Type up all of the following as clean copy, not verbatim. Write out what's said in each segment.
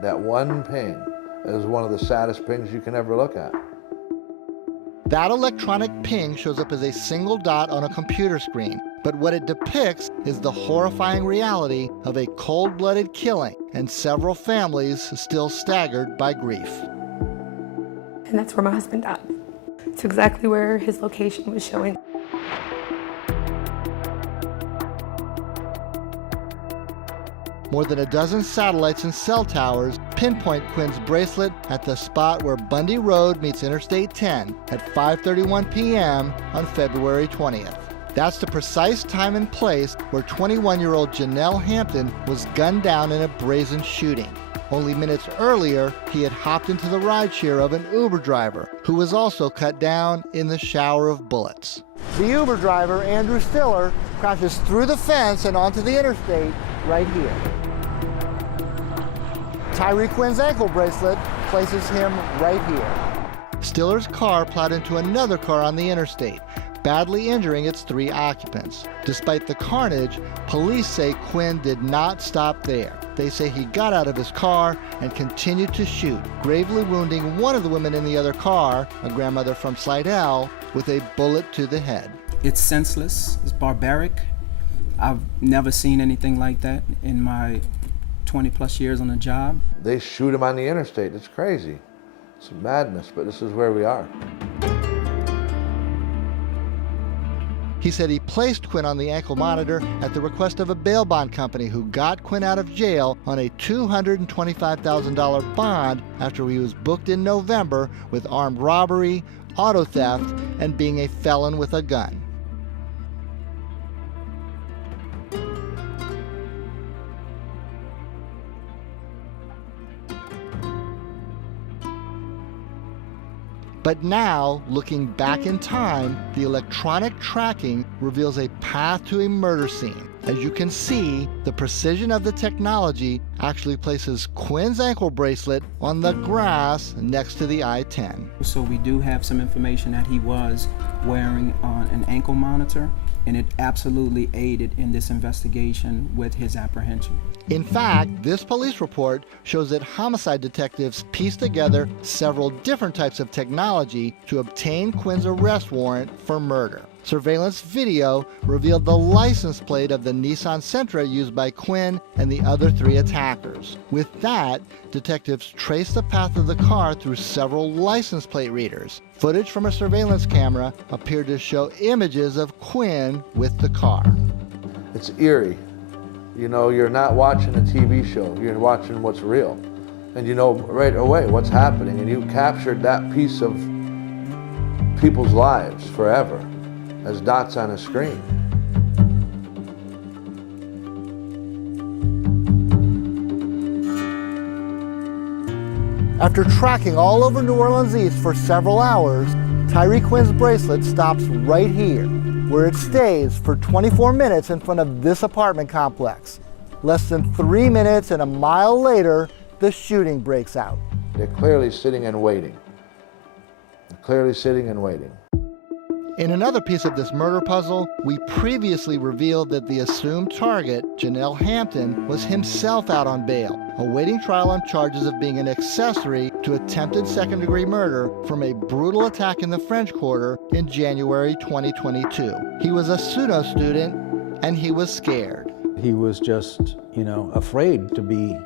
that one ping is one of the saddest pings you can ever look at. That electronic ping shows up as a single dot on a computer screen, but what it depicts is the horrifying reality of a cold-blooded killing and several families still staggered by grief. And that's where my husband died. It's exactly where his location was showing. More than a dozen satellites and cell towers pinpoint Quinn's bracelet at the spot where Bundy Road meets Interstate 10 at 5:31 p.m. on February 20th. That's the precise time and place where 21-year-old Johnell Hampton was gunned down in a brazen shooting. Only minutes earlier, he had hopped into the rideshare of an Uber driver who was also cut down in the shower of bullets. The Uber driver, Andrew Stiller, crashes through the fence and onto the interstate right here. Tyree Quinn's ankle bracelet places him right here. Stiller's car plowed into another car on the interstate, badly injuring its 3 occupants. Despite the carnage, police say Quinn did not stop there. They say he got out of his car and continued to shoot, gravely wounding one of the women in the other car, a grandmother from Slidell, with a bullet to the head. It's senseless, it's barbaric. I've never seen anything like that in my 20-plus years on the job. They shoot him on the interstate. It's crazy. It's madness, but this is where we are. He said he placed Quinn on the ankle monitor at the request of a bail bond company who got Quinn out of jail on a $225,000 bond after he was booked in November with armed robbery, auto theft, and being a felon with a gun. But now, looking back in time, the electronic tracking reveals a path to a murder scene. As you can see, the precision of the technology actually places Quinn's ankle bracelet on the grass next to the I-10. So we do have some information that he was wearing an ankle monitor, and it absolutely aided in this investigation with his apprehension. In fact, this police report shows that homicide detectives pieced together several different types of technology to obtain Quinn's arrest warrant for murder. Surveillance video revealed the license plate of the Nissan Sentra used by Quinn and the other 3 attackers. With that, detectives traced the path of the car through several license plate readers. Footage from a surveillance camera appeared to show images of Quinn with the car. It's eerie. You know, you're not watching a TV show, you're watching what's real. And you know right away what's happening, and you captured that piece of people's lives forever as dots on a screen. After tracking all over New Orleans East for several hours, Tyree Quinn's bracelet stops right here, where it stays for 24 minutes in front of this apartment complex. Less than 3 minutes and a mile later, the shooting breaks out. They're clearly sitting and waiting. They're clearly sitting and waiting. In another piece of this murder puzzle, we previously revealed that the assumed target, Johnell Hampton, was himself out on bail, awaiting trial on charges of being an accessory to attempted second-degree murder from a brutal attack in the French Quarter in January 2022. He was a pseudo student, and he was scared. He was just, afraid to be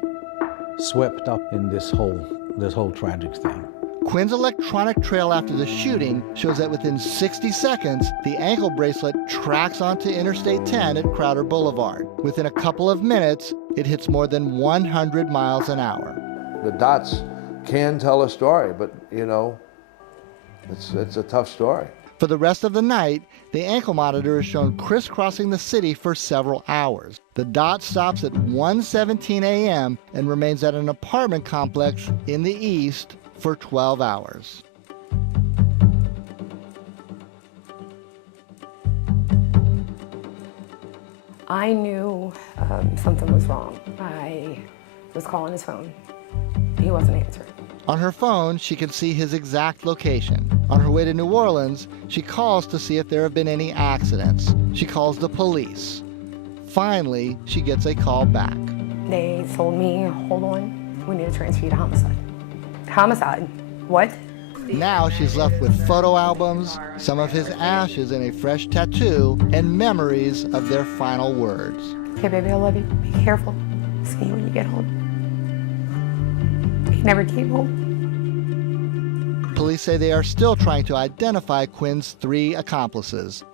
swept up in this whole tragic thing. Quinn's electronic trail after the shooting shows that within 60 seconds, the ankle bracelet tracks onto Interstate 10 at Crowder Boulevard. Within a couple of minutes, it hits more than 100 miles an hour. The dots can tell a story, but it's a tough story. For the rest of the night, the ankle monitor is shown crisscrossing the city for several hours. The dot stops at 1:17 a.m. and remains at an apartment complex in the east for 12 hours. I knew something was wrong. I was calling his phone. He wasn't answering. On her phone, she can see his exact location. On her way to New Orleans, she calls to see if there have been any accidents. She calls the police. Finally, she gets a call back. They told me, hold on. We need to transfer you to homicide. Homicide? What? Now she's left with photo albums, some of his ashes and a fresh tattoo, and memories of their final words. Okay, baby, I love you. Be careful. See you when you get home. He never came home. Police say they are still trying to identify Quinn's 3 accomplices.